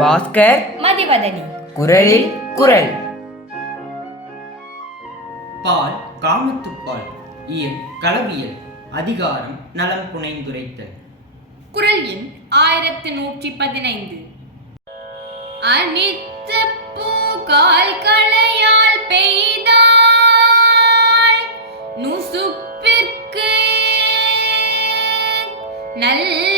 பாஸ்கர் மதிவதனி. குரலில் குரல். பால் காமத்துப்பால் இயல் களவியல் அதிகாரம் நலம் புனைந்துரைத்தல். குரல் எண் ஆயிரத்து நூற்றி பதினைந்து. அனித்த பூகால் களையால் பெய்தாள் நுசுப்பிற்கு நல்ல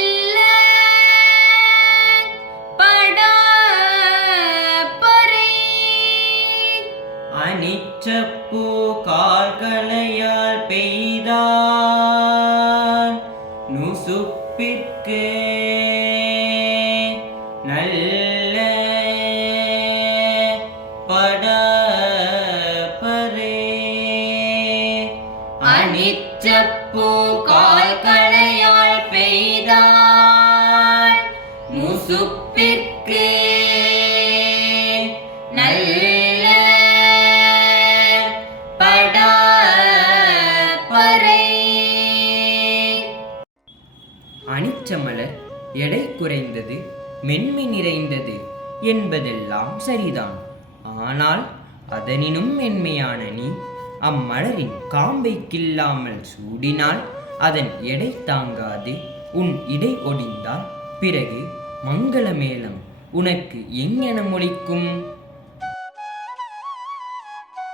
அனிச்சப்பூ கால்களையால் பெய்தான். நுசுப்பிற்கு நல்ல படப்பரே. அனிச்சப்பூ கால்களையால் பெய்தான். நுசுப்பிற்கு அனிச்சமலர் எடை குறைந்தது மென்மை நிறைந்தது என்பதெல்லாம் சரிதான். ஆனால் அதனினும் மென்மையான நீ அம்மலரின் காம்பை கில்லாமல் சூடினால் அதன் எடை தாங்காது. உன் இடை ஒடிந்தால் பிறகு மங்கள மேளம் உனக்கு எங்கென மொழிக்கும்?